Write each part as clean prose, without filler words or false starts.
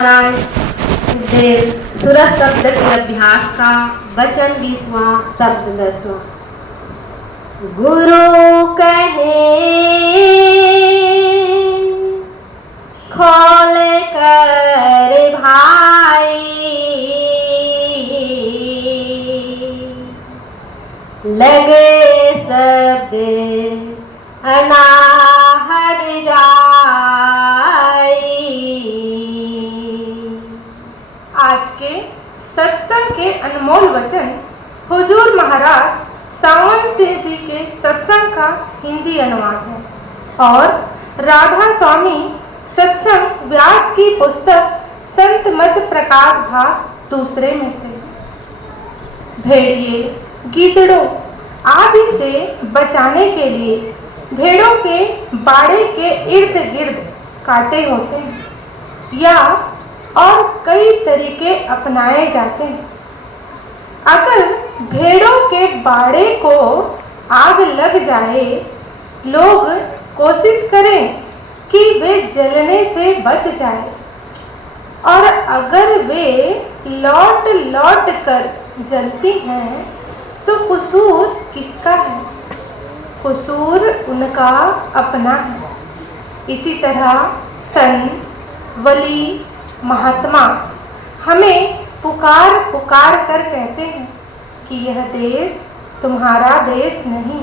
देव सूरत शब्द के अभ्यास का वचन 20वां शब्द 10वां। गुरु कहे खोल कर भाई, लगे शब्द अनाहर जाई। आज के सत्संग के अनमोल वचन हुजूर महाराज सावन सिंह जी के सत्संग का हिंदी अनुवाद है और राधा स्वामी सत्संग व्यास की पुस्तक संत मत प्रकाश भाग दूसरे में से। भेड़िए गीदड़ों आदि से बचाने के लिए भेड़ों के बाड़े के इर्द गिर्द कांटे होते हैं या और कई तरीके अपनाए जाते हैं। अगर भेड़ों के बाड़े को आग लग जाए, लोग कोशिश करें कि वे जलने से बच जाए, और अगर वे लौट लौट कर जलती हैं तो कसूर किसका है? कसूर उनका अपना है। इसी तरह संत, वली, महात्मा हमें पुकार पुकार कर कहते हैं कि यह देश तुम्हारा देश नहीं,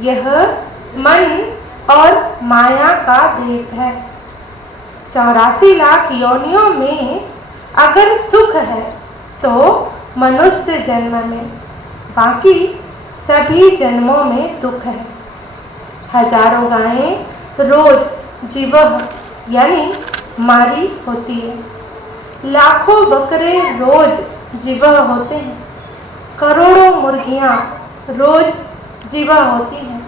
यह मन और माया का देश है। 84 लाख योनियों में अगर सुख है तो मनुष्य जन्म में, बाकी सभी जन्मों में दुख है। हजारों गायें रोज जीवह यानी मारी होती है, लाखों बकरे रोज जीवह होते हैं, करोड़ों मुर्गियां रोज जीवह होती हैं।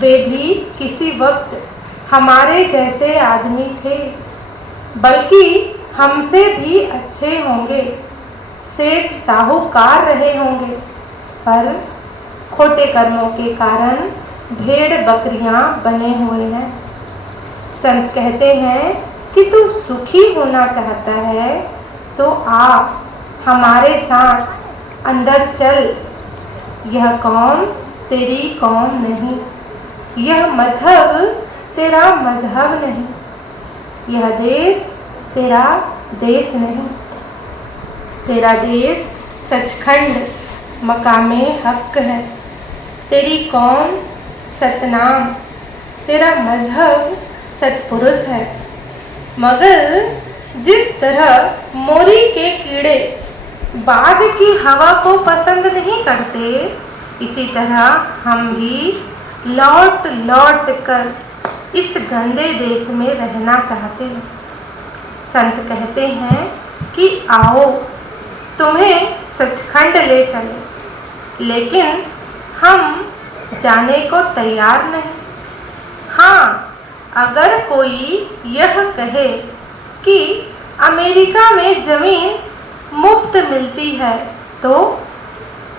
वे भी किसी वक्त हमारे जैसे आदमी थे, बल्कि हमसे भी अच्छे होंगे, सेठ साहूकार रहे होंगे, पर खोटे कर्मों के कारण भेड़ बकरियां बने हुए हैं। संत कहते हैं कि तू सुखी होना चाहता है तो आ हमारे साथ अंदर चल। यह कौम तेरी कौम नहीं, यह मजहब तेरा मजहब नहीं, यह देश तेरा देश नहीं। तेरा देश सचखंड मकामे हक है, तेरी कौम सतनाम, तेरा मजहब सतपुरुष है। मगर जिस तरह मोरी के कीड़े बाग की हवा को पसंद नहीं करते, इसी तरह हम भी लौट लौट कर इस गंदे देश में रहना चाहते हैं। संत कहते हैं कि आओ तुम्हें सचखंड ले चले, लेकिन हम जाने को तैयार नहीं। हाँ, अगर कोई यह कहे कि अमेरिका में जमीन मुफ्त मिलती है तो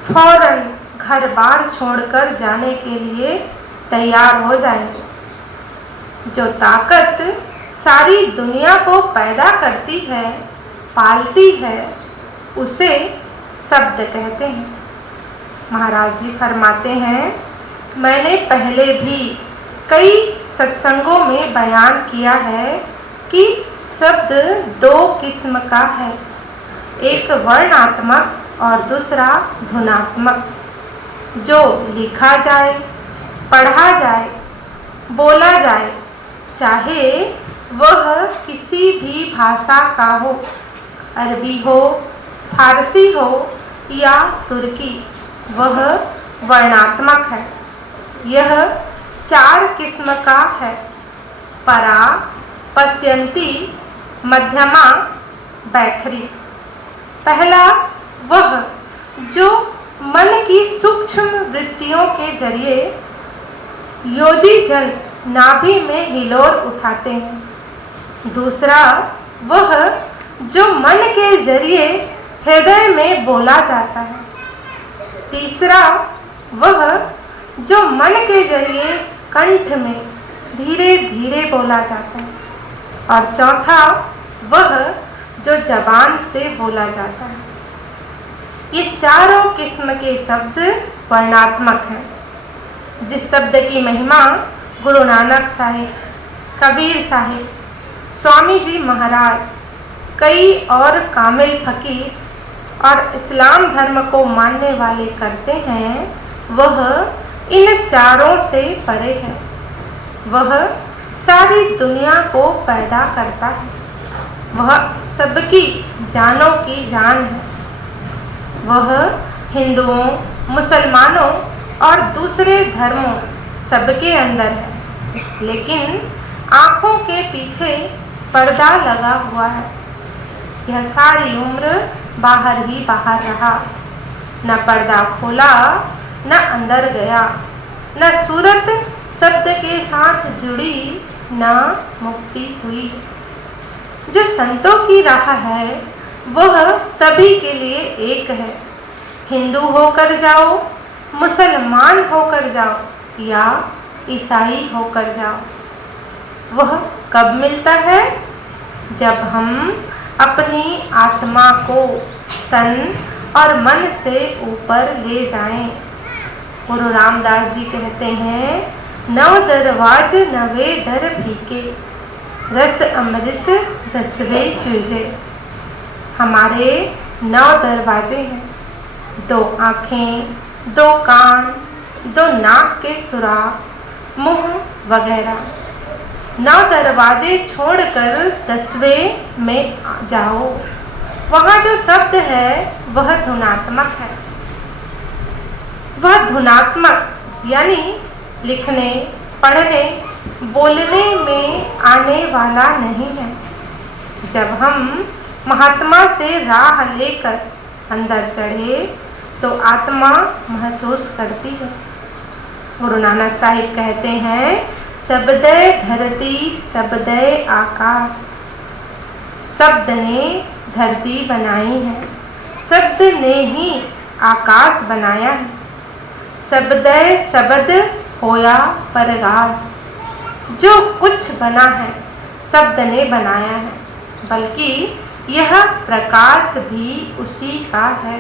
फौरन घर बार छोड़कर जाने के लिए तैयार हो जाएंगे। जो ताकत सारी दुनिया को पैदा करती है, पालती है, उसे शब्द कहते हैं। महाराज जी फरमाते हैं, मैंने पहले भी कई सत्संगों में बयान किया है कि शब्द दो किस्म का है, एक वर्णात्मक और दूसरा धुनात्मक। जो लिखा जाए, पढ़ा जाए, बोला जाए, चाहे वह किसी भी भाषा का हो, अरबी हो, फारसी हो या तुर्की, वह वर्णात्मक है। यह 4 किस्म का है, परा, पश्यंती, मध्यमा, बैखरी। पहला वह जो मन की सूक्ष्म वृत्तियों के जरिए योजी जन नाभि में हिलोर उठाते हैं। दूसरा वह जो मन के जरिए हृदय में बोला जाता है। तीसरा वह जो मन के जरिए कंठ में धीरे धीरे बोला जाता है। और चौथा वह जबान से बोला जाता है। ये चारों किस्म के शब्द वर्णात्मक हैं। जिस शब्द की महिमा गुरु नानक साहिब, कबीर साहिब, स्वामी जी महाराज, कई और कामिल फकीर और इस्लाम धर्म को मानने वाले करते हैं, वह इन चारों से परे है। वह सारी दुनिया को पैदा करता है। वह सबकी जानों की जान है। वह हिंदुओं, मुसलमानों और दूसरे धर्मों सबके अंदर है, लेकिन आँखों के पीछे पर्दा लगा हुआ है। यह सारी उम्र बाहर ही बाहर रहा, न पर्दा खोला, न अंदर गया, न सूरत शब्द के साथ जुड़ी, न मुक्ति हुई। जो संतों की राह है वह सभी के लिए एक है। हिंदू होकर जाओ, मुसलमान होकर जाओ या ईसाई होकर जाओ। वह कब मिलता है? जब हम अपनी आत्मा को तन और मन से ऊपर ले जाएं। गुरु रामदास जी कहते हैं, नव दरवाज नवे दर फीके, रस अमृत रसवे चूजे। हमारे 9 दरवाजे हैं, 2 आँखें, 2 कान, 2 नाक के सुराख, मुंह वगैरह। 9 दरवाजे छोड़कर 10वें में जाओ। वहाँ जो शब्द है वह धुनात्मक है। वह धुनात्मक यानी लिखने, पढ़ने, बोलने में आने वाला नहीं है। जब हम महात्मा से राह लेकर अंदर चढ़े तो आत्मा महसूस करती है। गुरु नानक साहिब कहते हैं, शब्दे धरती शब्दे आकाश। शब्द ने धरती बनाई है, शब्द ने ही आकाश बनाया है। शब्दे शब्द होया परगास। जो कुछ बना है शब्द ने बनाया है, बल्कि यह प्रकाश भी उसी का है।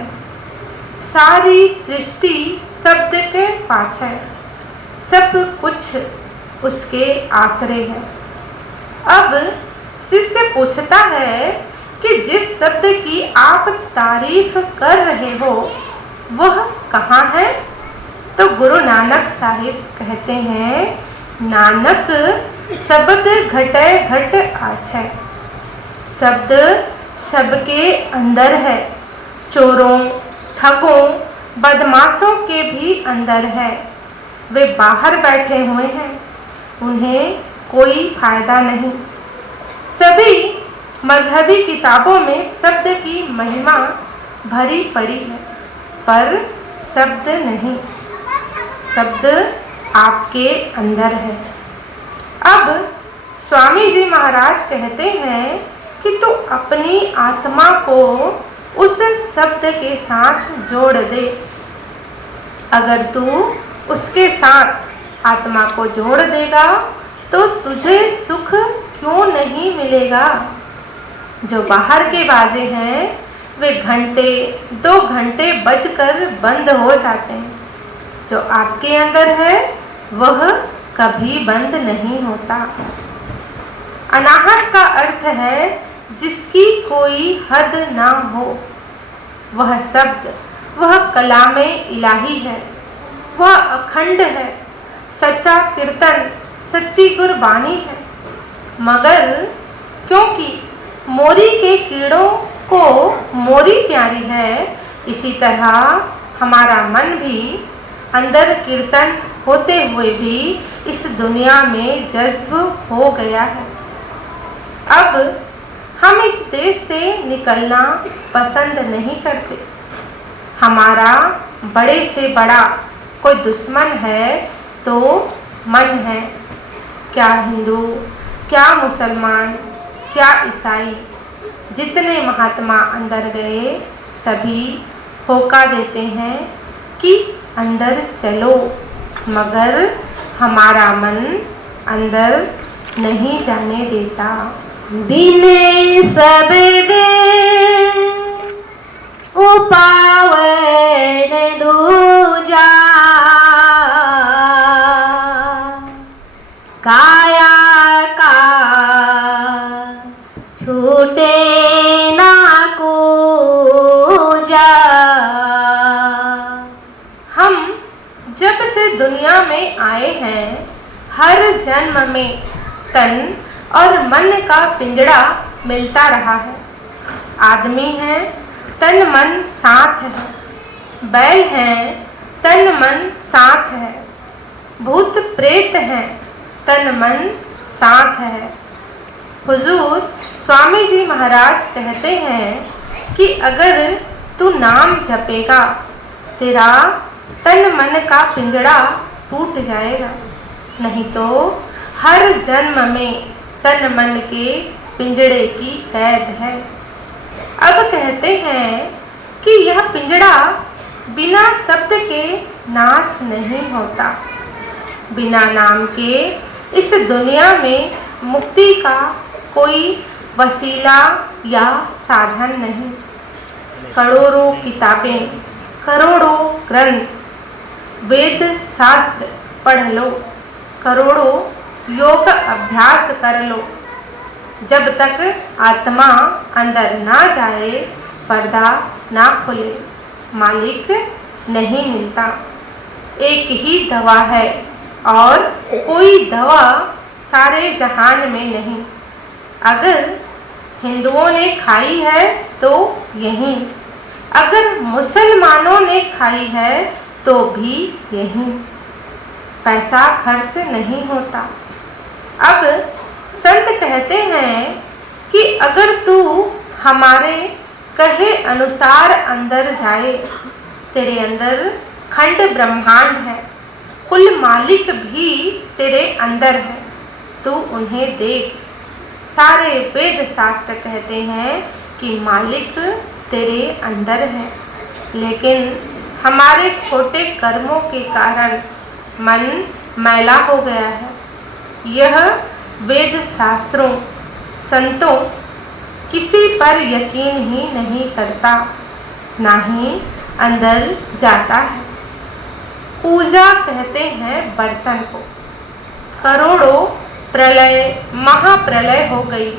सारी सृष्टि शब्द के पाछे, सब कुछ उसके आश्रय है। अब शिष्य पूछता है कि जिस शब्द की आप तारीफ कर रहे हो वह कहाँ है? तो गुरु नानक साहिब कहते हैं, नानक शब्द घटे घट आछै। शब्द सबके अंदर है। चोरों, ठगों, बदमाशों के भी अंदर है। वे बाहर बैठे हुए हैं, उन्हें कोई फायदा नहीं। सभी मजहबी किताबों में शब्द की महिमा भरी पड़ी है, पर शब्द नहीं। शब्द आपके अंदर है। अब स्वामी जी महाराज कहते हैं कि तू अपनी आत्मा को उस शब्द के साथ जोड़ दे। अगर तू उसके साथ आत्मा को जोड़ देगा तो तुझे सुख क्यों नहीं मिलेगा? जो बाहर के बाजे हैं वे घंटे 2 घंटे बजकर बंद हो जाते हैं। जो आपके अंदर है वह कभी बंद नहीं होता। अनाहत का अर्थ है जिसकी कोई हद ना हो। वह शब्द, वह कलामे इलाही है, वह अखंड है, सच्चा कीर्तन, सच्ची गुरबानी है। मगर क्योंकि मोरी के कीड़ों को मोरी प्यारी है, इसी तरह हमारा मन भी अंदर कीर्तन होते हुए भी इस दुनिया में जज्ब हो गया है। अब हम इस देश से निकलना पसंद नहीं करते। हमारा बड़े से बड़ा कोई दुश्मन है तो मन है। क्या हिंदू, क्या मुसलमान, क्या ईसाई, जितने महात्मा अंदर गए सभी होका देते हैं कि अंदर चलो, मगर हमारा मन अंदर नहीं जाने देता। बिने सबदे छूटे ना कूजा। हम जब से दुनिया में आए हैं, हर जन्म में तन और मन का पिंजड़ा मिलता रहा है। आदमी है, तन मन साथ है। बैल हैं, तन मन साथ है। भूत प्रेत हैं, तन मन साथ है। हुजूर स्वामी जी महाराज कहते हैं कि अगर तू नाम जपेगा, तेरा तन मन का पिंजड़ा टूट जाएगा, नहीं तो हर जन्म में तन मन के पिंजड़े की कैद है। अब कहते हैं कि यह पिंजड़ा बिना शब्द के नाश नहीं होता। बिना नाम के इस दुनिया में मुक्ति का कोई वसीला या साधन नहीं। करोड़ों किताबें, करोड़ों ग्रंथ, वेद शास्त्र पढ़ लो, करोड़ों योग अभ्यास कर लो, जब तक आत्मा अंदर ना जाए, पर्दा ना खुले, मालिक नहीं मिलता। एक ही दवा है और कोई दवा सारे जहान में नहीं। अगर हिंदुओं ने खाई है तो यही, अगर मुसलमानों ने खाई है तो भी यही। पैसा खर्च नहीं होता। अब संत कहते हैं कि अगर तू हमारे कहे अनुसार अंदर जाए, तेरे अंदर खंड ब्रह्मांड है, कुल मालिक भी तेरे अंदर है, तू उन्हें देख। सारे वेद शास्त्र कहते हैं कि मालिक तेरे अंदर है, लेकिन हमारे खोटे कर्मों के कारण मन मैला हो गया है। यह वेद शास्त्रों, संतों किसी पर यकीन ही नहीं करता, ना ही अंदर जाता है। पूजा कहते हैं बर्तन को। करोड़ों प्रलय, महाप्रलय हो गई।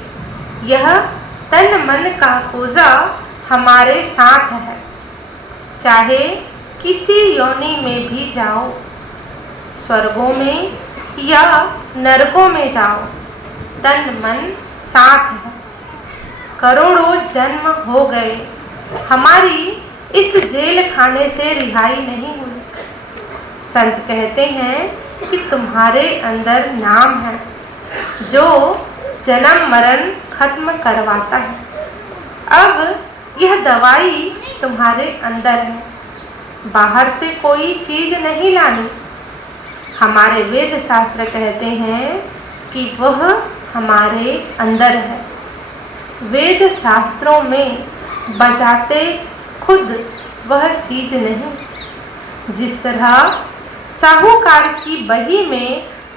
यह तन मन का पूजा हमारे साथ है। चाहे किसी योनि में भी जाओ, स्वर्गों में या नरकों में जाओ, तन मन साथ है। करोड़ों जन्म हो गए, हमारी इस जेल खाने से रिहाई नहीं हुई। संत कहते हैं कि तुम्हारे अंदर नाम है, जो जन्म मरण खत्म करवाता है। अब यह दवाई तुम्हारे अंदर है, बाहर से कोई चीज नहीं लानी। हमारे वेद शास्त्र कहते हैं कि वह हमारे अंदर है। वेद शास्त्रों में बजाते खुद वह चीज नहीं। जिस तरह साहूकार की बही में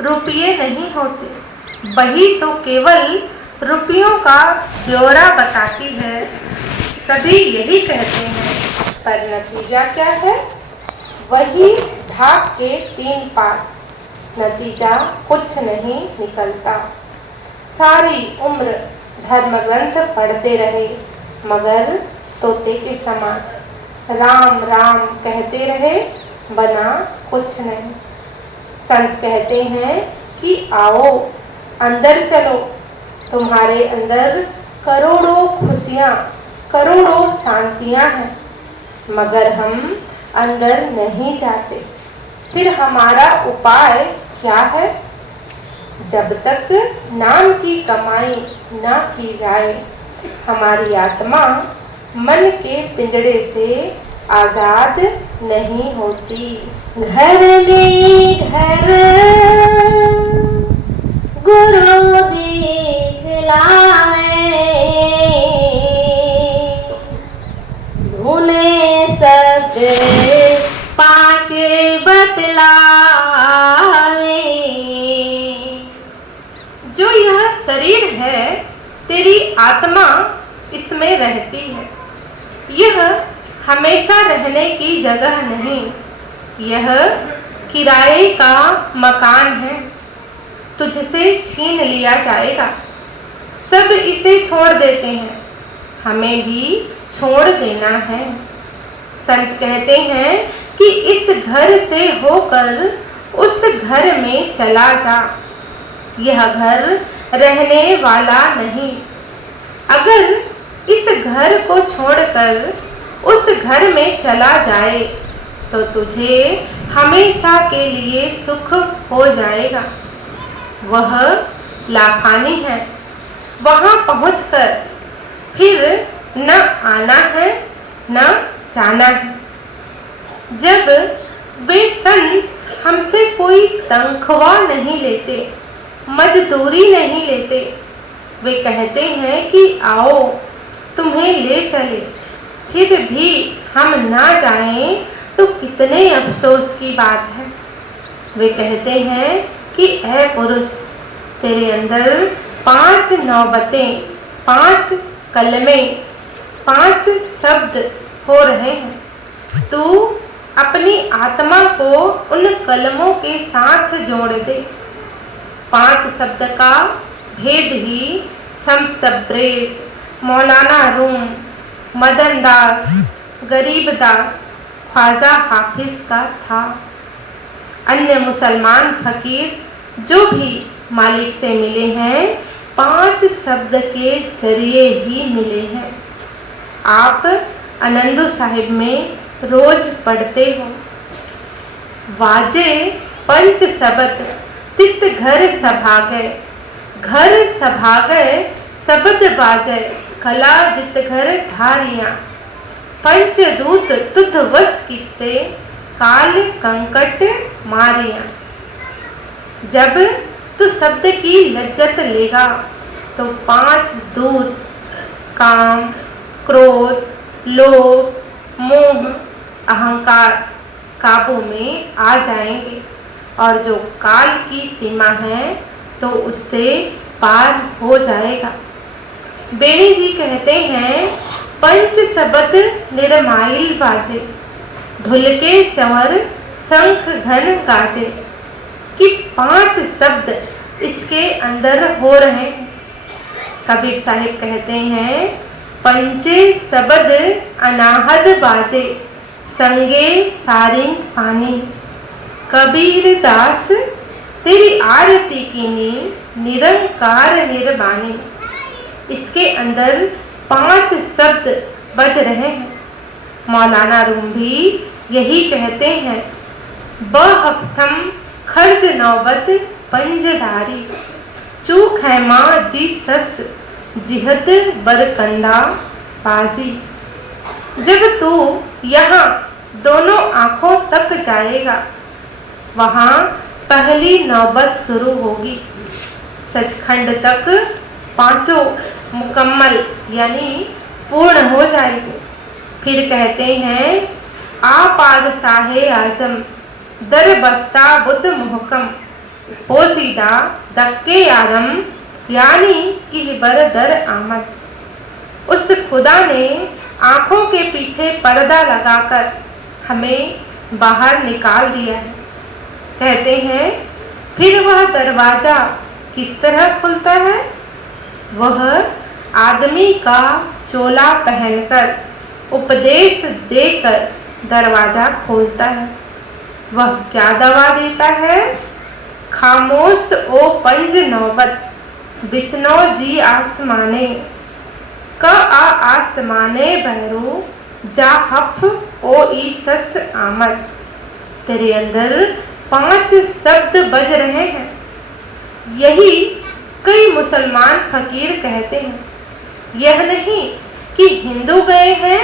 रुपये नहीं होते, बही तो केवल रुपयों का ब्यौरा बताती है। सभी यही कहते हैं, पर नतीजा क्या है? वही ढाक के 3 पात, नतीजा कुछ नहीं निकलता। सारी उम्र धर्म ग्रंथ पढ़ते रहे, मगर तोते के समान राम राम कहते रहे, बना कुछ नहीं। संत कहते हैं कि आओ अंदर चलो, तुम्हारे अंदर करोड़ों खुशियाँ, करोड़ों शांतियाँ हैं, मगर हम अंदर नहीं जाते। फिर हमारा उपाय क्या है? जब तक नाम की कमाई ना की जाए, हमारी आत्मा मन के पिंजड़े से आजाद नहीं होती। घर में घर गुरु दिखलावे, धुने सब 5 बतलावे। जो यह शरीर है, तेरी आत्मा इसमें रहती है। यह हमेशा रहने की जगह नहीं, यह किराए का मकान है, तुझसे छीन लिया जाएगा। सब इसे छोड़ देते हैं, हमें भी छोड़ देना है। संत कहते हैं कि इस घर से होकर उस घर में चला जा, यह घर रहने वाला नहीं। अगर इस घर को छोड़कर उस घर में चला जाए तो तुझे हमेशा के लिए सुख हो जाएगा। वह लाखानी है, वहां पहुंचकर फिर न आना है न जाना है। जब वे संत हमसे कोई तनख्वाह नहीं लेते, मजदूरी नहीं लेते, वे कहते हैं कि आओ तुम्हें ले चले, फिर भी हम ना जाएं तो कितने अफसोस की बात है। वे कहते हैं कि ऐ पुरुष, तेरे अंदर 5 नौबतें, 5 कलमे, 5 शब्द हो रहे हैं। तू अपनी आत्मा को उन कलमों के साथ जोड़ दे। 5 शब्द का भेद ही शम्स तब्रेज़, मौलाना रूम, मदन दास, गरीब दास, ख्वाजा हाफिज का था। अन्य मुसलमान फकीर जो भी मालिक से मिले हैं 5 शब्द के जरिए ही मिले हैं। आप आनंदो साहिब में रोज पढ़ते हो, वाजे पंच शब्द तित घर सभागे, घर सभागे शब्द बाजे, कला जित घर धारियां, पंचदूत तुध वश किते, काल कंकट मारियां। जब तू शब्द की लज्जत लेगा तो 5 दूत काम, क्रोध, लोभ, मोह, अहंकार काबू में आ जाएंगे और जो काल की सीमा है तो उससे पार हो जाएगा। बेणी जी कहते हैं, पंच शब्द निरमाइल बाजे, ढुल के चंवर शंख घन गाजे, कि 5 शब्द इसके अंदर हो रहे हैं। कबीर साहिब कहते हैं, पंचे शब्द अनाहद बाजे, संगे सारिंग पानी, कबीर दास तेरी आरती कीनी, निरंकार निर्वाणी। इसके अंदर 5 शब्द बज रहे हैं। मौलाना रूम भी यही कहते हैं, बहफ्तम खर्ज नौबत पंजदारी, चूक है माँ जी सस जिहत बरकंदा बाजी। जब तू यहाँ दोनों आंखों तक जाएगा, वहाँ पहली नौबत शुरू होगी। सचखंड तक 5 मुकम्मल यानी पूर्ण हो जाएगी। फिर कहते हैं, आप पादशाहे आजम दर बस्ता बुद्ध मुहकम, पोसीदा दक्के आदम यानी कि बर दर आमद। उस खुदा ने आंखों के पीछे पर्दा लगाकर हमें बाहर निकाल दिया है। कहते हैं, फिर वह दरवाजा किस तरह खुलता है? वह आदमी का चोला पहनकर उपदेश देकर दरवाजा खोलता है। वह क्या दवा देता है? खामोश ओ पंज नौबत, बिस्नो जी आसमाने, का आसमाने बहरू, जा हफ ओ ई सस आमद। तेरे अंदर 5 शब्द बज रहे हैं। यही कई मुसलमान फकीर कहते हैं। यह नहीं कि हिंदू गए हैं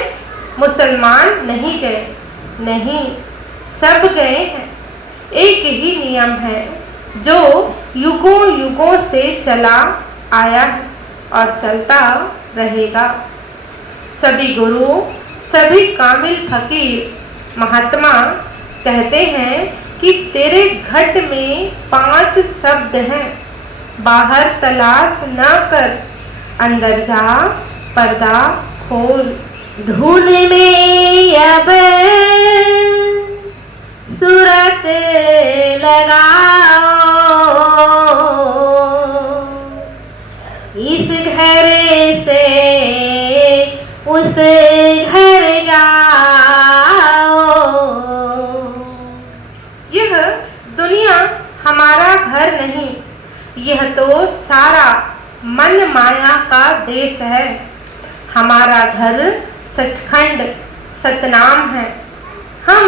मुसलमान नहीं गए, नहीं, सब गए हैं। एक ही नियम है जो युगों युगों से चला आया है और चलता रहेगा। सभी गुरु, सभी कामिल फकीर महात्मा कहते हैं कि तेरे घट में 5 शब्द हैं, बाहर तलाश न कर, अंदर जा पर्दा खोल। धुन में अब सूरत लगाओ, इस घर उस घर जाओ। यह दुनिया हमारा घर नहीं, यह तो सारा मन माया का देश है। हमारा घर सचखंड सतनाम है। हम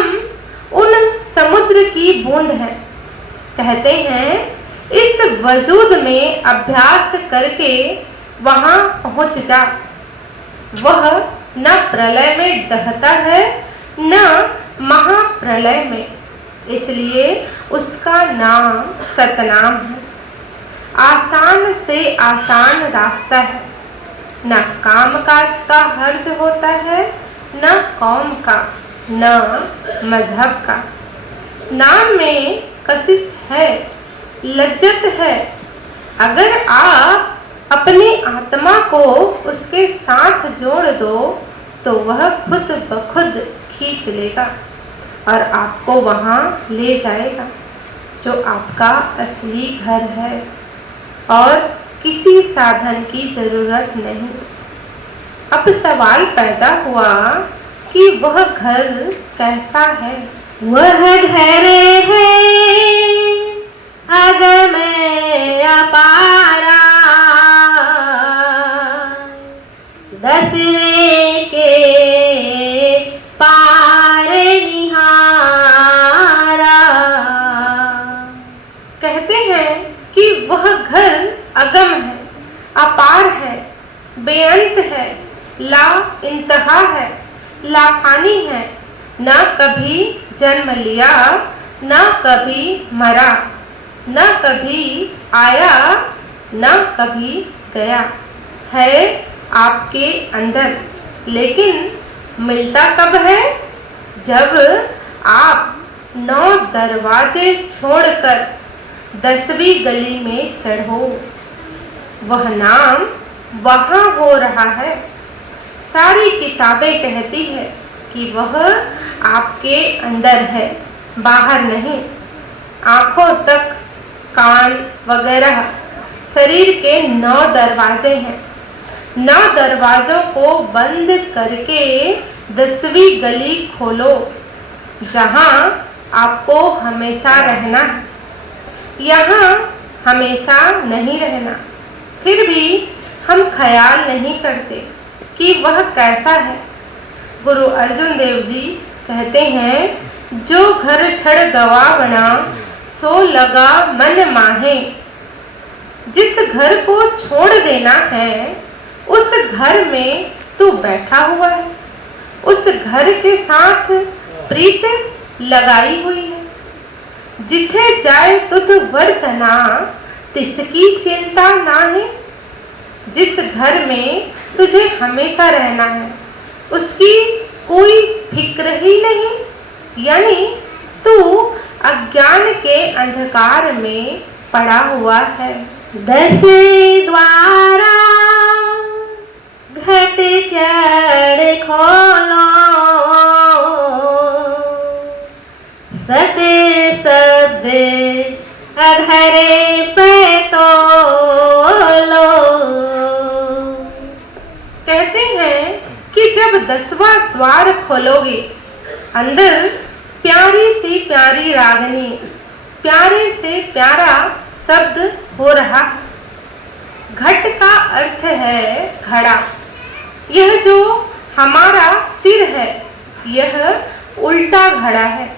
उन समुद्र की बूंद हैं। कहते हैं इस वजूद में अभ्यास करके वहां पहुंच जा। वह न प्रलय में दहता है न महाप्रलय में, इसलिए उसका नाम सतनाम है। आसान से आसान रास्ता है, न कामकाज का हर्ज होता है, न कौम का, न मजहब का। नाम में कशिश है, लज्जत है। अगर आप अपनी आत्मा को उसके साथ जोड़ दो तो वह खुद ब खुद खींच लेगा और आपको वहाँ ले जाएगा जो आपका असली घर है और किसी साधन की जरूरत नहीं। अब सवाल पैदा हुआ कि वह घर कैसा है। वह घर है अगम अपारा, 10वें के पार निहारा। कहते हैं कि वह घर अगम है, अपार है, बेअंत है, ला इंतहा है, लाखानी है। न कभी जन्म लिया, न कभी मरा, न कभी आया, न कभी गया। है आपके अंदर, लेकिन मिलता कब है? जब आप 9 दरवाजे छोड़कर 10वीं गली में चढ़ो। वह नाम वहाँ हो रहा है। सारी किताबें कहती है कि वह आपके अंदर है, बाहर नहीं। आंखों तक, कान वगैरह शरीर के 9 दरवाजे हैं। 9 दरवाजों को बंद करके 10वीं गली खोलो, जहां आपको हमेशा रहना है। यहाँ हमेशा नहीं रहना। फिर भी हम ख्याल नहीं करते कि वह कैसा है। गुरु अर्जुन देव जी कहते हैं, जो घर छड़ गवा बना सो लगा मन माहे। जिस घर को छोड़ देना है उस घर में तू बैठा हुआ है, उस घर के साथ प्रीत लगाई हुई है। जिथे जाए तुध वर्तना तिसकी चिंता ना है। जिस घर में तुझे हमेशा रहना है उसकी कोई फिक्र ही नहीं, यानी तू अज्ञान के अंधकार में पड़ा हुआ है। 10 द्वारा घट चढ़ खोलो, सत शब्द अधरे पे तोलो। कहते हैं कि जब 10वां द्वार खोलोगे, अंदर प्यारी सी प्यारी रागनी, प्यारे से प्यारा शब्द हो रहा। घट का अर्थ है घड़ा। यह जो हमारा सिर है यह उल्टा घड़ा है।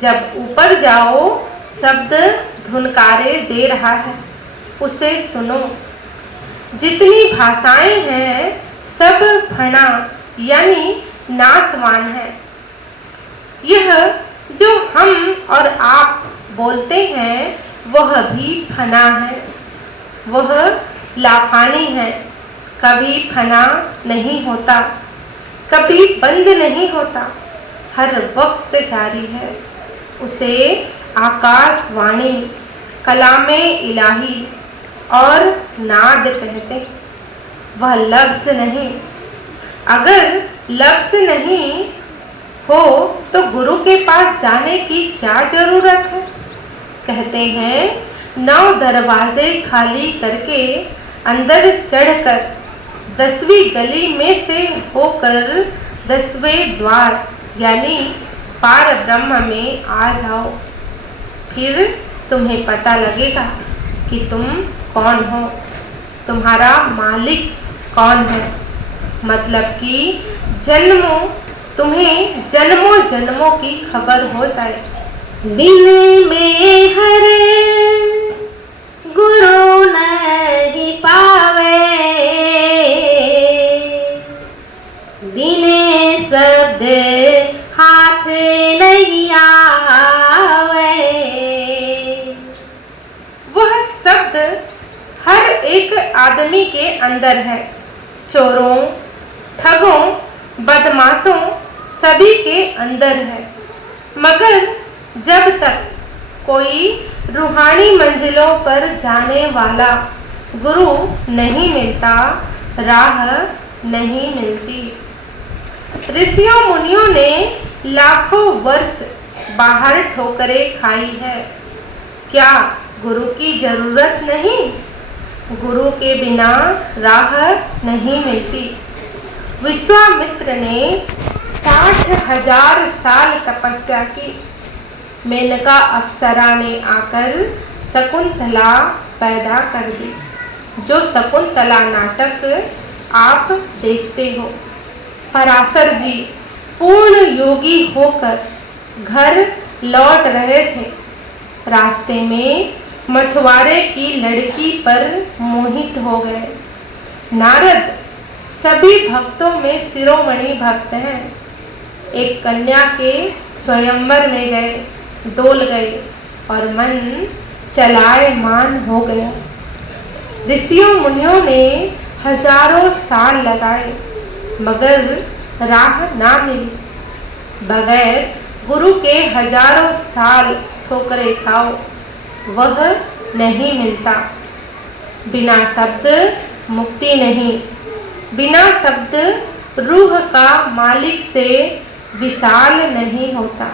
जब ऊपर जाओ शब्द धुनकारे दे रहा है, उसे सुनो। जितनी भाषाएं हैं सब फना यानी नाशवान है। यह जो हम और आप बोलते हैं वह भी फना है, वह लाफानी है। कभी फना नहीं होता, कभी बंद नहीं होता, हर वक्त जारी है। उसे आकाशवाणी, कलामे इलाही और नाद कहते। वह लफ्ज़ नहीं। अगर लफ्ज़ नहीं हो तो गुरु के पास जाने की क्या जरूरत है। कहते हैं 9 दरवाजे खाली करके अंदर चढ़कर 10वीं गली में से होकर 10वें द्वार यानी पार ब्रह्म में आ जाओ। फिर तुम्हें पता लगेगा कि तुम कौन हो, तुम्हारा मालिक कौन है। मतलब कि तुम्हें जन्मों जन्मों की खबर हो जाए। बिन में हर गुरु नहीं पावे, बिने शब्द हाथ नहीं आवे। वह शब्द हर एक आदमी के अंदर है। चोरों, ठगों, बदमाशों सभी के अंदर है। मगर जब तक कोई रूहानी मंजिलों पर जाने वाला गुरु नहीं मिलता, राह नहीं मिलती। ऋषियों मुनियों ने लाखों वर्ष बाहर ठोकरें खाई है। क्या गुरु की जरूरत नहीं? गुरु के बिना राह नहीं मिलती। विश्वामित्र ने 60,000 साल तपस्या की। मेनका अप्सरा ने आकर शकुंतला पैदा कर दी। जो शकुंतला नाटक आप देखते हो। पराशर जी पूर्ण योगी होकर घर लौट रहे थे। रास्ते में मछुआरे की लड़की पर मोहित हो गए। नारद सभी भक्तों में शिरोमणि भक्त हैं। एक कन्या के स्वयंवर में गए, डोल गए और मन चलायमान हो गया। ऋषियों मुनियों ने हजारों साल लगाए मगर राह ना मिली। बगैर गुरु के हजारों साल ठोकरें खाओ, वह नहीं मिलता। बिना शब्द मुक्ति नहीं। बिना शब्द रूह का मालिक से विशाल नहीं होता।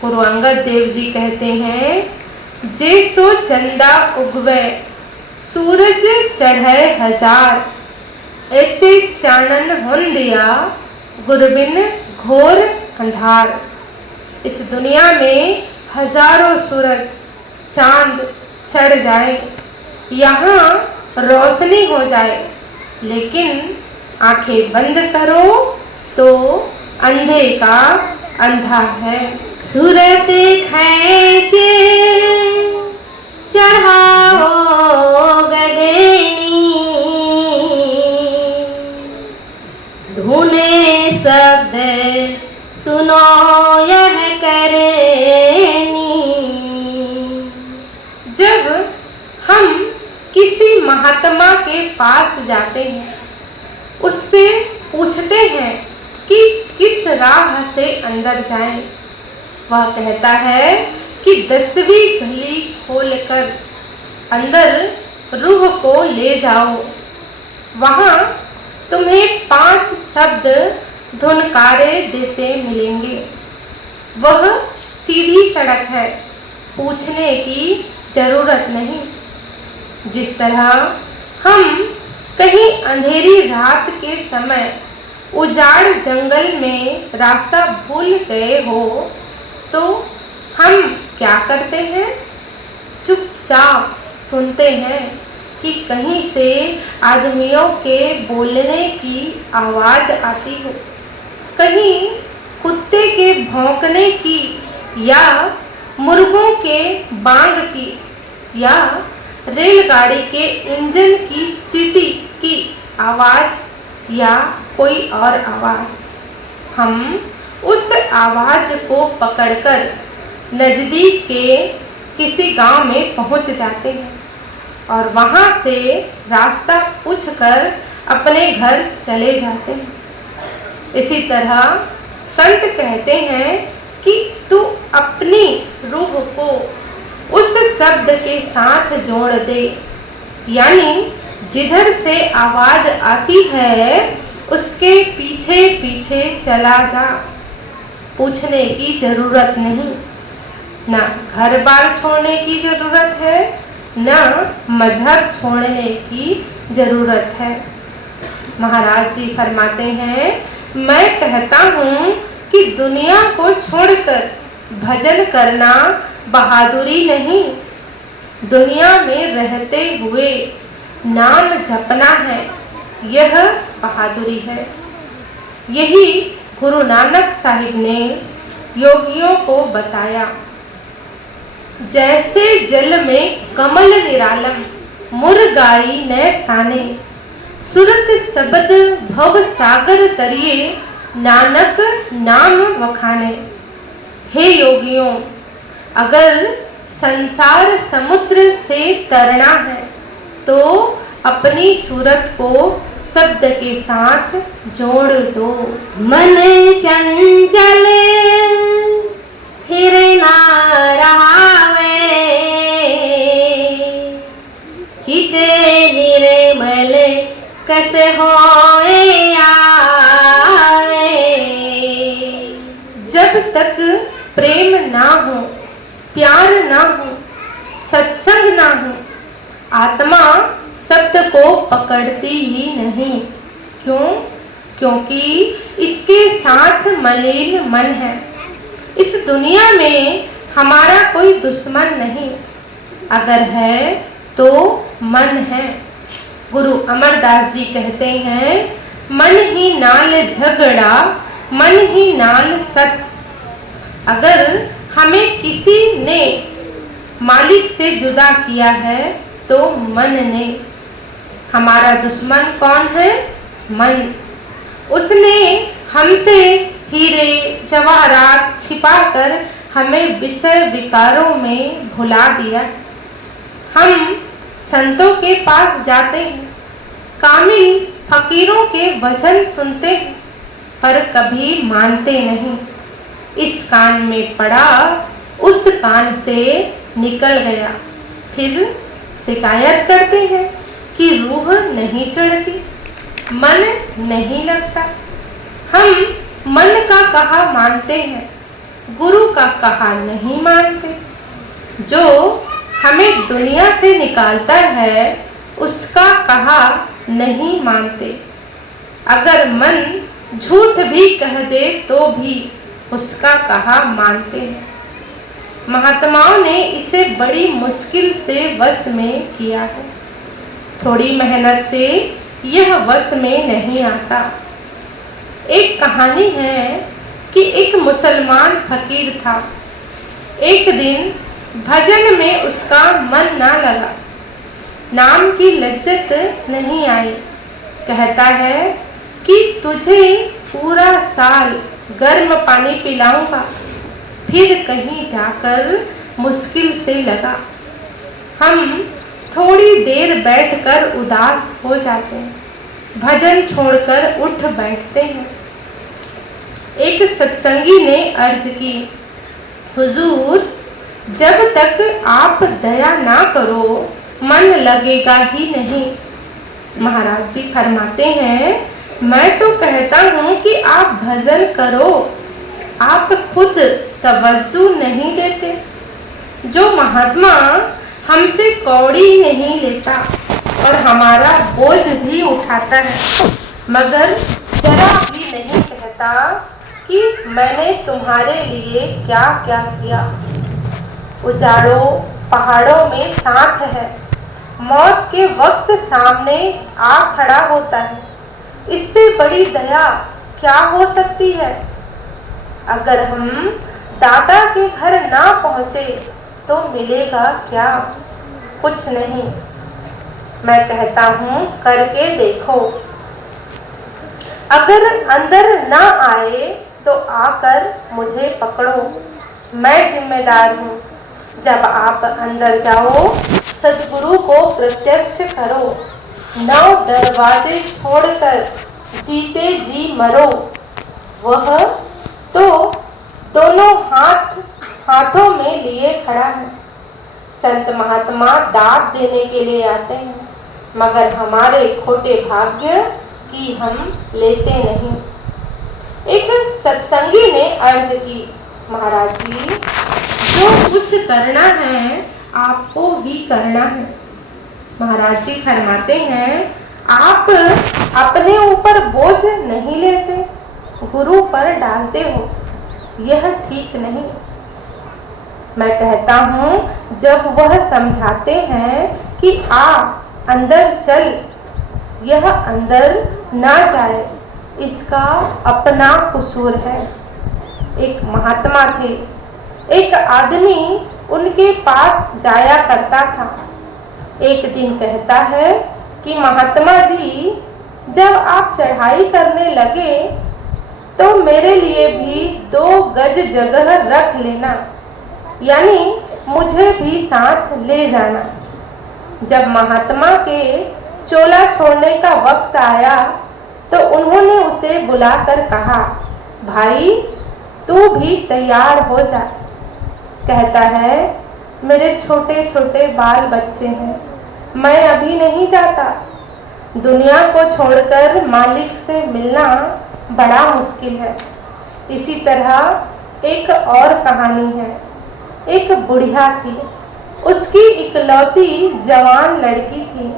गुरु अंगद देव जी कहते हैं, जैसो चंदा उगवे सूरज चढ़े हजार, ऐसे चानन हुंदिया गुरबिन घोर अंधार। इस दुनिया में हजारों सूरज चांद चढ़ जाए, यहाँ रोशनी हो जाए, लेकिन आंखें बंद करो तो अंधे का अंधा है। सूरत खैच चढ़ाओ गगनी, धुने शब्द सुनो यह करनी। जब हम किसी महात्मा के पास जाते हैं, उससे पूछते हैं कि किस राह से अंदर जाएं, वह कहता है कि 10वीं गली खोलकर अंदर रूह को ले जाओ। वहां तुम्हें 5 शब्द धुनकारे देते मिलेंगे। वह सीधी सड़क है, पूछने की जरूरत नहीं। जिस तरह हम कहीं अंधेरी रात के समय उजाड़ जंगल में रास्ता भूल गए हो तो हम क्या करते हैं? चुपचाप सुनते हैं कि कहीं से आदमियों के बोलने की आवाज आती हो, कहीं कुत्ते के भौंकने की या मुर्गों के बांग की या रेलगाड़ी के इंजन की सीटी की आवाज या कोई और आवाज। हम उस आवाज को पकड़कर नजदीक के किसी गांव में पहुंच जाते हैं और वहां से रास्ता पूछकर अपने घर चले जाते हैं। इसी तरह संत कहते हैं कि तू अपनी रूह को उस शब्द के साथ जोड़ दे, यानी जिधर से आवाज आती है उसके पीछे पीछे चला जा। पूछने की जरूरत नहीं, ना घर बार छोड़ने की जरूरत है, ना मजहब छोड़ने की जरूरत है। महाराज जी फरमाते हैं, मैं कहता हूँ कि दुनिया को छोड़कर भजन करना बहादुरी नहीं, दुनिया में रहते हुए नाम जपना है, यह बहादुरी है। यही गुरु नानक साहिब ने योगियों को बताया। जैसे जल में कमल निरालम, मुरगाई न साने, सुरत शब्द भव सागर तरिए, नानक नाम वखाने। हे योगियों, अगर संसार समुद्र से तरना है तो अपनी सूरत को शब्द के साथ जोड़ दो। मन चंचल फिर ना रहावे, चित निर्मल कस होए आवे। जब तक प्रेम ना हो, प्यार ना हो, सत्संग ना हो, आत्मा शब्द को पकड़ती ही नहीं। क्यों? क्योंकि इसके साथ मलिन मन है। इस दुनिया में हमारा कोई दुश्मन नहीं, अगर है तो मन है। गुरु अमरदास जी कहते हैं, मन ही नाल झगड़ा, मन ही नाल सत। अगर हमें किसी ने मालिक से जुदा किया है तो मन ने। हमारा दुश्मन कौन है? मन। उसने हमसे हीरे जवाहरात छिपाकर हमें विषय विकारों में भुला दिया। हम संतों के पास जाते हैं, कामिल फकीरों के वचन सुनते हैं, पर कभी मानते नहीं। इस कान में पड़ा, उस कान से निकल गया। फिर शिकायत करते हैं कि रूह नहीं चढ़ती, मन नहीं लगता। हम मन का कहा मानते हैं, गुरु का कहा नहीं मानते। जो हमें दुनिया से निकालता है, उसका कहा नहीं मानते। अगर मन झूठ भी कह दे तो भी उसका कहा मानते हैं। महात्माओं ने इसे बड़ी मुश्किल से वश में किया है। थोड़ी मेहनत से यह वश में नहीं आता। एक कहानी है कि एक मुसलमान फकीर था। एक दिन भजन में उसका मन ना लगा, नाम की लज्जत नहीं आई। कहता है कि तुझे पूरा साल गर्म पानी पिलाऊंगा, फिर कहीं जाकर मुश्किल से लगा। हम थोड़ी देर बैठकर उदास हो जाते हैं, भजन छोड़कर उठ बैठते हैं। एक सत्संगी ने अर्ज की, हुजूर, जब तक आप दया ना करो मन लगेगा ही नहीं। महाराज जी फरमाते हैं, मैं तो कहता हूँ कि आप भजन करो, आप खुद तवज्जो नहीं देते। जो महात्मा हमसे कौड़ी नहीं लेता और हमारा बोझ भी उठाता है, मगर जरा भी नहीं कहता कि मैंने तुम्हारे लिए क्या क्या किया। उजाड़ों पहाड़ों में साथ है, मौत के वक्त सामने आ खड़ा होता है। इससे बड़ी दया क्या हो सकती है? अगर हम दादा के घर ना पहुँचे तो मिलेगा क्या? कुछ नहीं। मैं कहता हूँ, करके देखो। अगर अंदर ना आए तो आकर मुझे पकड़ो, मैं जिम्मेदार हूँ। जब आप अंदर जाओ, सद्गुरु को प्रत्यक्ष करो। 9 दरवाजे छोड़कर जीते जी मरो। वह तो दोनों हाथों में लिए खड़ा है। संत महात्मा दाद देने के लिए आते हैं, मगर हमारे खोटे भाग्य की हम लेते नहीं। एक सत्संगी ने अर्ज की, महाराज जी, जो कुछ करना है आपको भी करना है। महाराज जी फरमाते हैं, आप अपने ऊपर बोझ नहीं लेते, गुरु पर डालते हो, यह ठीक नहीं। मैं कहता हूँ जब वह समझाते हैं कि आ अंदर चल, यह अंदर ना जाए, इसका अपना कसूर है। एक महात्मा थे, एक आदमी उनके पास जाया करता था। एक दिन कहता है कि महात्मा जी, जब आप चढ़ाई करने लगे तो मेरे लिए भी 2 गज जगह रख लेना, यानी मुझे भी साथ ले जाना। जब महात्मा के चोला छोड़ने का वक्त आया तो उन्होंने उसे बुलाकर कहा, भाई तू भी तैयार हो जा। कहता है, मेरे छोटे छोटे बाल बच्चे हैं, मैं अभी नहीं जाता। दुनिया को छोड़कर मालिक से मिलना बड़ा मुश्किल है। इसी तरह एक और कहानी है। एक बुढ़िया थी, उसकी इकलौती जवान लड़की थी।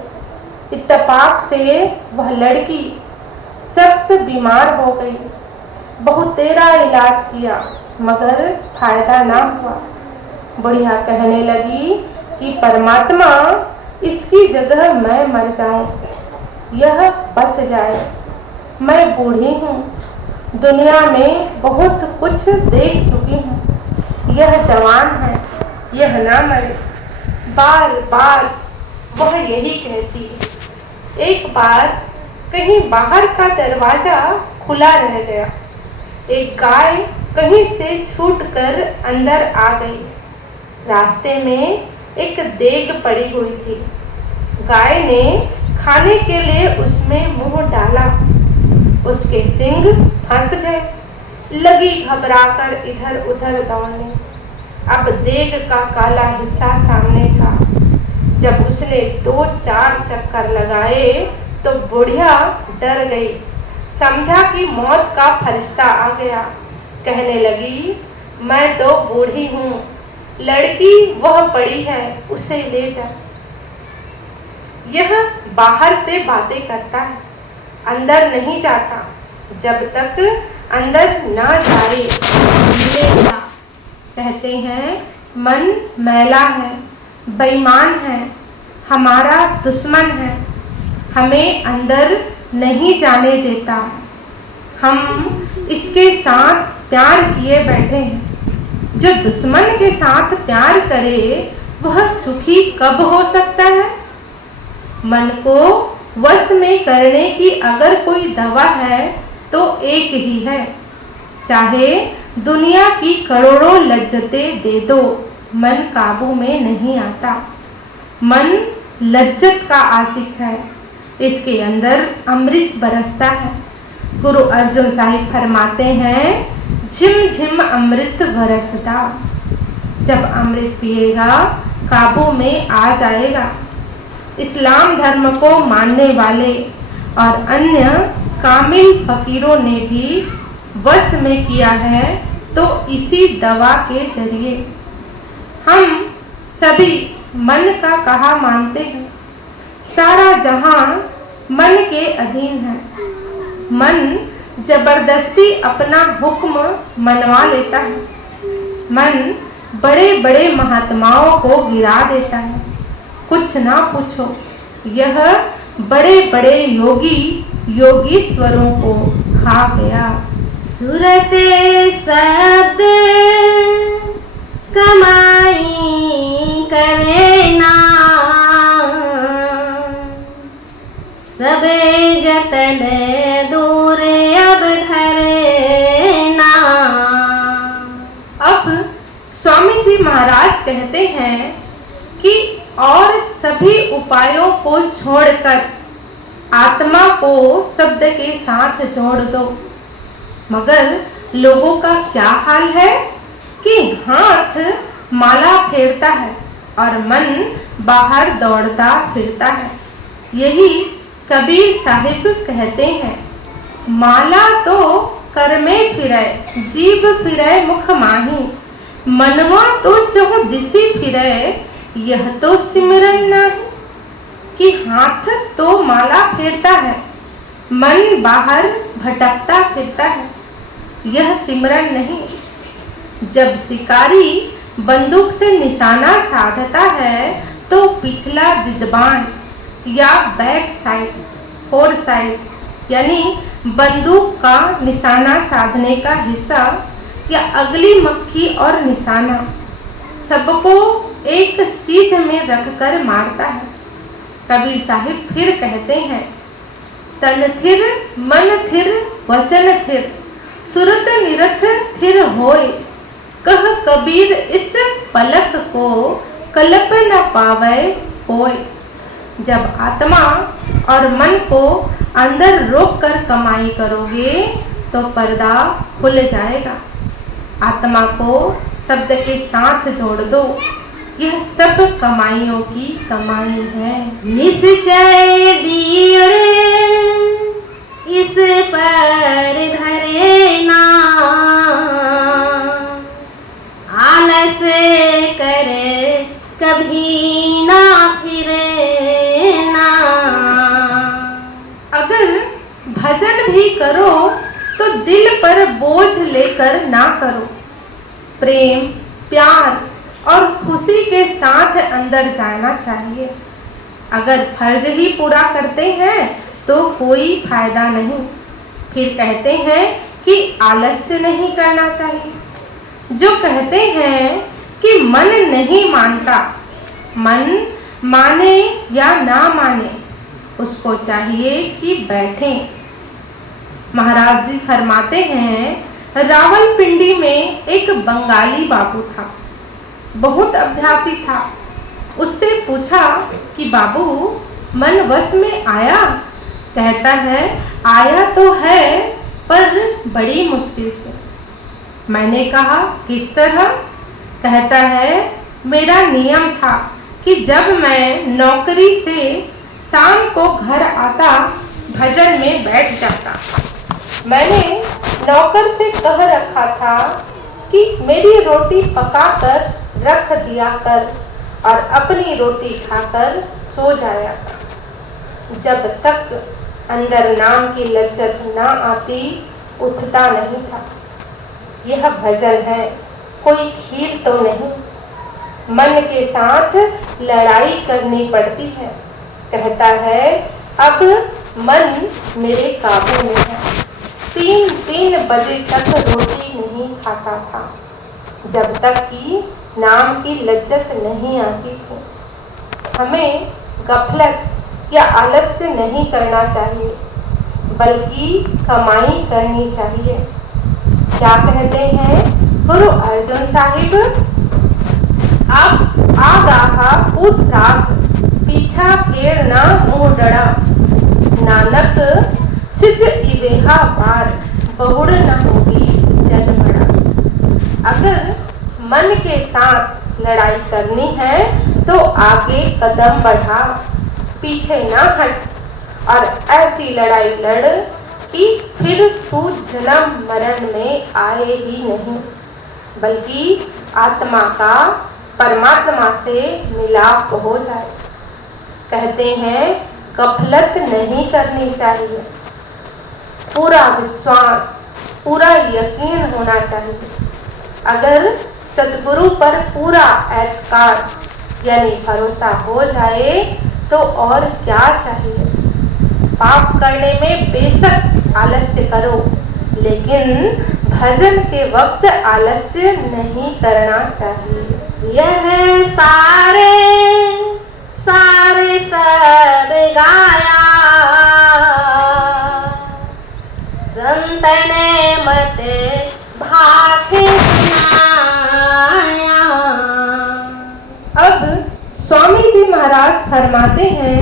इत्तेफाक से वह लड़की सख्त बीमार हो गई। बहुतेरा इलाज किया मगर फायदा ना हुआ। बुढ़िया कहने लगी कि परमात्मा, इसकी जगह मैं मर जाऊं, यह बच जाए। मैं बूढ़ी हूँ, दुनिया में बहुत कुछ देख चुकी हूँ। यह जवान है, यह ना मरे। बार बार वह यही कहती है। एक बार कहीं बाहर का दरवाजा खुला रह गया। एक गाय कहीं से छूटकर अंदर आ गई। रास्ते में एक देग पड़ी हुई थी। गाय ने खाने के लिए उसमें मुंह डाला। उसके सींग फंस गए। लगी घबराकर इधर उधर दौड़ने। अब देग का काला हिस्सा सामने था। जब उसने 2-4 चक्कर लगाए तो बुढ़िया डर गई। समझा कि मौत का फरिश्ता आ गया। कहने लगी, मैं तो बूढ़ी हूँ, लड़की वह पड़ी है, उसे ले जा। यह बाहर से बातें करता है, अंदर नहीं जाता। जब तक अंदर ना जाए मिलेगा। कहते हैं मन मैला है, बेईमान है, हमारा दुश्मन है, हमें अंदर नहीं जाने देता। हम इसके साथ प्यार किए बैठे हैं। जो दुश्मन के साथ प्यार करे वह सुखी कब हो सकता है? मन को वश में करने की अगर कोई दवा है तो एक ही है। चाहे दुनिया की करोड़ों लज्जतें दे दो, मन काबू में नहीं आता। मन लज्जत का आशिक है, इसके अंदर अमृत बरसता है। गुरु अर्जुन साहिब फरमाते हैं, झिम झिम अमृत बरसता। जब अमृत पिएगा काबू में आ जाएगा। इस्लाम धर्म को मानने वाले और अन्य कामिल फकीरों ने भी वश में किया है तो इसी दवा के जरिए। हम सभी मन का कहा मानते हैं। सारा जहां मन के अधीन है। मन जबरदस्ती अपना हुक्म मनवा लेता है। मन बड़े बड़े महात्माओं को गिरा देता है। कुछ ना पूछो, यह बड़े बड़े योगीश्वरों को खा गया। सूरत शब्द कमाई करे ना, सबे जतन दूर अब धरे ना। अब स्वामी जी महाराज कहते हैं कि और सभी उपायों को छोड़कर आत्मा को शब्द के साथ जोड़ दो। मगर लोगों का क्या हाल है कि हाथ माला फेरता है और मन बाहर दौड़ता फिरता है। यही कबीर साहिब कहते हैं, माला तो कर में फिरे, जीभ फिरे मुख माही, मनवा तो चहु दिसी फिरे, यह तो सिमरन नहीं। कि हाथ तो माला फेरता है मन बाहर भटकता फिरता है, यह सिमरन नहीं। जब शिकारी बंदूक से निशाना साधता है तो पिछला दिदबान या बैक साइड, फोर साइड यानी बंदूक का निशाना साधने का हिस्सा या अगली मक्खी और निशाना सबको एक सीध में रखकर मारता है। कबीर साहिब फिर कहते हैं, तन थिर मन थिर वचन थिर सुरत निरथ थिर होय, कह कबीर इस पलक को कल्प न पावे कोय। जब आत्मा और मन को अंदर रोक कर कमाई करोगे तो पर्दा खुल जाएगा। आत्मा को शब्द के साथ जोड़ दो, यह सब कमाइयों की कमाई है। निश्चय बीड़ इस पर धरे ना, आलस करे कभी ना फिरे ना। अगर भजन भी करो तो दिल पर बोझ लेकर ना करो। प्रेम, प्यार और खुशी के साथ अंदर जाना चाहिए। अगर फर्ज ही पूरा करते हैं तो कोई फायदा नहीं। फिर कहते हैं कि आलस्य नहीं करना चाहिए। जो कहते हैं कि मन नहीं मानता, मन माने या ना माने, उसको चाहिए कि बैठें। महाराज जी फरमाते हैं, रावलपिंडी में एक बंगाली बाबू था, बहुत अभ्यासी था। उससे पूछा कि बाबू मन वश में आया? कहता है, आया तो है पर बड़ी मुश्किल से। मैंने कहा, किस तरह? कहता है, मेरा नियम था कि जब मैं नौकरी से शाम को घर आता भजन में बैठ जाता। मैंने नौकर से कह रखा था कि मेरी रोटी पकाकर रख दिया कर और अपनी रोटी खाकर सो जाया कर। जब तक अंदर नाम की लज्जत ना आती उठता नहीं था। यह भजन है, कोई खीर तो नहीं। मन के साथ लड़ाई करनी पड़ती है। कहता है, अब मन मेरे काबू में है। 3 बजे तक रोटी नहीं खाता था, जब तक कि नाम की लज्जत नहीं आती थी। हमें गफलत या आलस्य नहीं करना चाहिए, बल्कि कमाई करनी चाहिए। क्या कहते हैं गुरु अर्जुन साहिब? आप आ रहा पूत राग, पीछा फेर ना मुँह डरा। नानक सिज इवेहा बार, बहुड़ न होगी जन बड़ा। अगर मन के साथ लड़ाई करनी है तो आगे कदम बढ़ा, पीछे ना हट और ऐसी लड़ाई लड़ कि फिर तू जन्म मरण में आए ही नहीं, बल्कि आत्मा का परमात्मा से मिलाप हो जाए। कहते हैं, गफलत नहीं करनी चाहिए। पूरा विश्वास, पूरा यकीन होना चाहिए। अगर सद्गुरु पर पूरा एतकाद यानी भरोसा हो जाए तो और क्या चाहिए। पाप करने में बेशक आलस्य करो, लेकिन भजन के वक्त आलस्य नहीं करना चाहिए। यह सारे सब गाया, संत ने मत भाखे सुनाया। अब स्वामी जी महाराज फरमाते हैं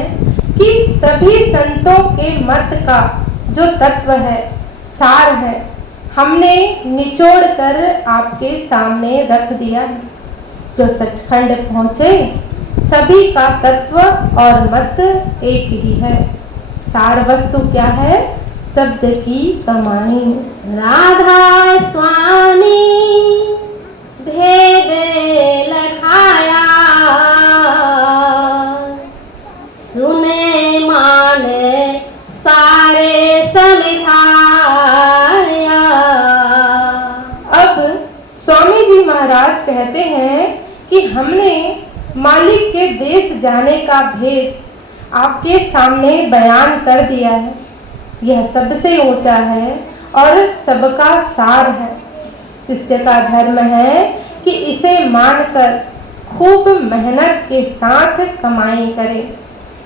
कि सभी संतों के मत का जो तत्व है, सार है, हमने निचोड़ कर आपके सामने रख दिया है। जो सचखंड पहुँचे सभी का तत्व और मत एक ही है। सार वस्तु क्या है? शब्द की कमाई। राधा स्वामी भेद लखाया, सुने माने सारे कहते हैं कि हमने मालिक के देश जाने का भेद आपके सामने बयान कर दिया है। यह सबसे ऊंचा है और सबका सार है। शिष्य का धर्म है कि इसे मानकर खूब मेहनत के साथ कमाई करे।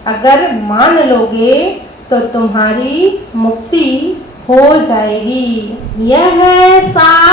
अगर मान लोगे तो तुम्हारी मुक्ति हो जाएगी। यह सार